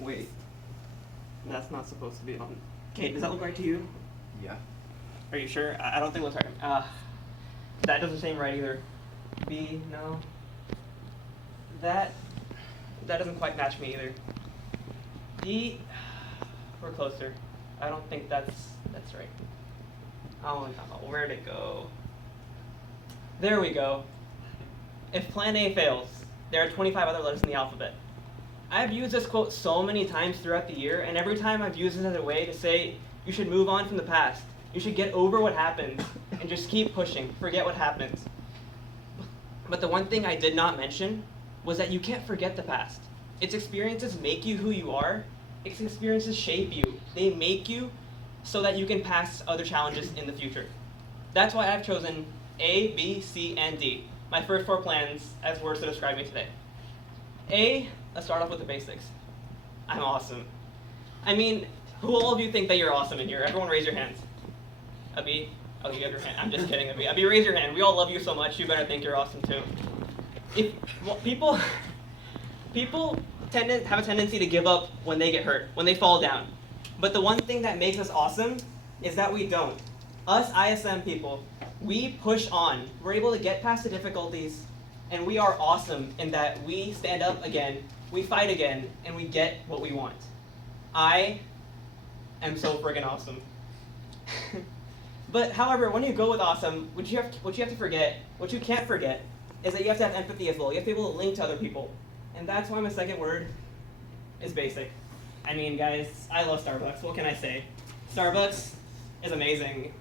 Wait, that's not supposed to be on. Okay, does that look right to you? Yeah. Are you sure? I don't think it looks right. That doesn't seem right either. B, no. That doesn't quite match me either. D, we're closer. I don't think that's right. Oh, no, where'd it go? There we go. If plan A fails, there are 25 other letters in the alphabet. I've used this quote so many times throughout the year, and every time I've used it as a way to say you should move on from the past. You should get over what happened and just keep pushing. Forget what happened. But the one thing I did not mention was that you can't forget the past. Its experiences make you who you are. Its experiences shape you. They make you so that you can pass other challenges in the future. That's why I've chosen A, B, C, and D, my first 4 plans as words to describe me today. A, let's start off with the basics. I'm awesome. I mean, who all of you think that you're awesome in here? Everyone raise your hands. Abi? Oh, you have your hand. I'm just kidding, Abi. Abi, raise your hand. We all love you so much. You better think you're awesome too. People have a tendency to give up when they get hurt, when they fall down. But the one thing that makes us awesome is that we don't. Us ISM people, we push on. We're able to get past the difficulties, and we are awesome in that we stand up again, we fight again, and we get what we want. I am so friggin' awesome. But however, when you go with awesome, what you have to forget, what you can't forget, is that you have to have empathy as well. You have to be able to link to other people. And that's why my second word is basic. I mean, guys, I love Starbucks. What can I say? Starbucks is amazing.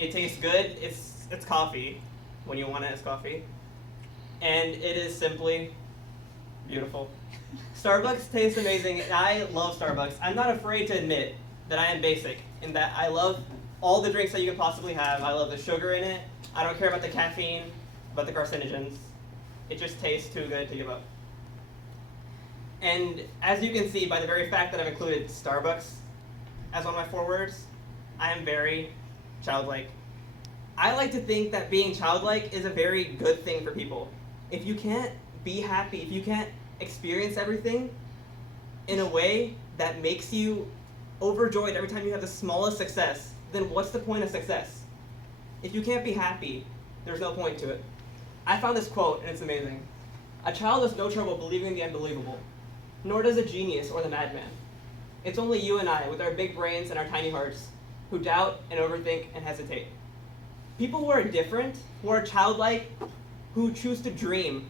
It tastes good. It's coffee when you want it as coffee. And it is simply beautiful. Starbucks tastes amazing. I love Starbucks. I'm not afraid to admit that I am basic in that I love all the drinks that you can possibly have. I love the sugar in it. I don't care about the caffeine, about the carcinogens. It just tastes too good to give up. And as you can see by the very fact that I've included Starbucks as one of my 4 words, I am very childlike. I like to think that being childlike is a very good thing for people. If you can't be happy, if you can't experience everything in a way that makes you overjoyed every time you have the smallest success, then what's the point of success? If you can't be happy, there's no point to it. I found this quote, and it's amazing. A child has no trouble believing the unbelievable, nor does a genius or the madman. It's only you and I, with our big brains and our tiny hearts, who doubt and overthink and hesitate. People who are different, who are childlike, who choose to dream,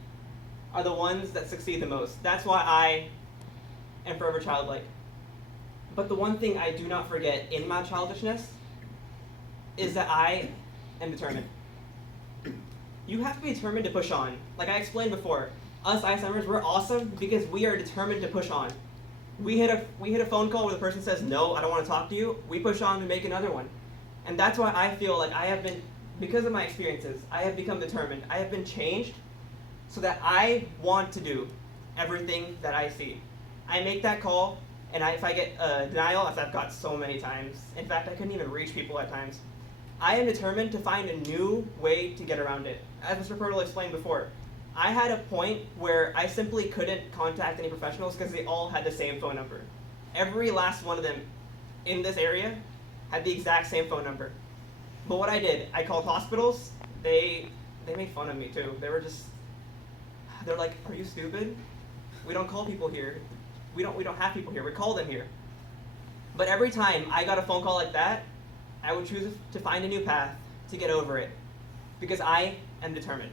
are the ones that succeed the most. That's why I am forever childlike. But the one thing I do not forget in my childishness is that I am determined. You have to be determined to push on. Like I explained before, us ISMers, we're awesome because we are determined to push on. We hit a phone call where the person says, no, I don't want to talk to you. We push on to make another one. And that's why I feel like I have been, because of my experiences, I have become determined. I have been changed so that I want to do everything that I see. I make that call, and if I get a denial, as I've got so many times, in fact, I couldn't even reach people at times, I am determined to find a new way to get around it. As Mr. Pirtle explained before, I had a point where I simply couldn't contact any professionals because they all had the same phone number. Every last one of them in this area had the exact same phone number. But what I did, I called hospitals. They made fun of me too. They're like, are you stupid? We don't call people here. We don't have people here. We call them here. But every time I got a phone call like that, I would choose to find a new path to get over it because I am determined.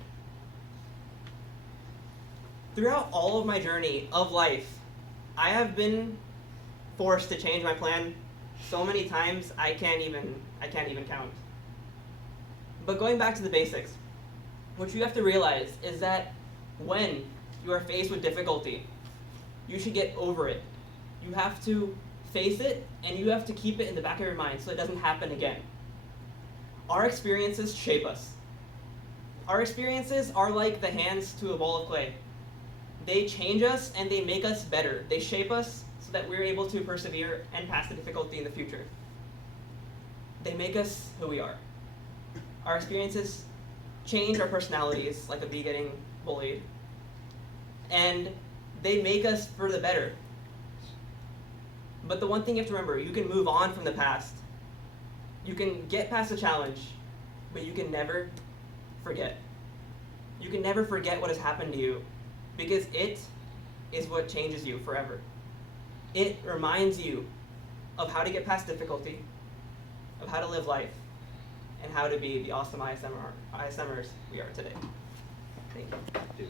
Throughout all of my journey of life, I have been forced to change my plan so many times I can't even count. But going back to the basics, what you have to realize is that when you are faced with difficulty, you should get over it. You have to face it, and you have to keep it in the back of your mind so it doesn't happen again. Our experiences shape us. Our experiences are like the hands to a ball of clay. They change us and they make us better. They shape us so that we're able to persevere and pass the difficulty in the future. They make us who we are. Our experiences change our personalities, like a bee getting bullied, and they make us for the better. But the one thing you have to remember, you can move on from the past. You can get past a challenge, but you can never forget. You can never forget what has happened to you, because it is what changes you forever. It reminds you of how to get past difficulty, of how to live life, and how to be the awesome ISMers we are today. Thank you.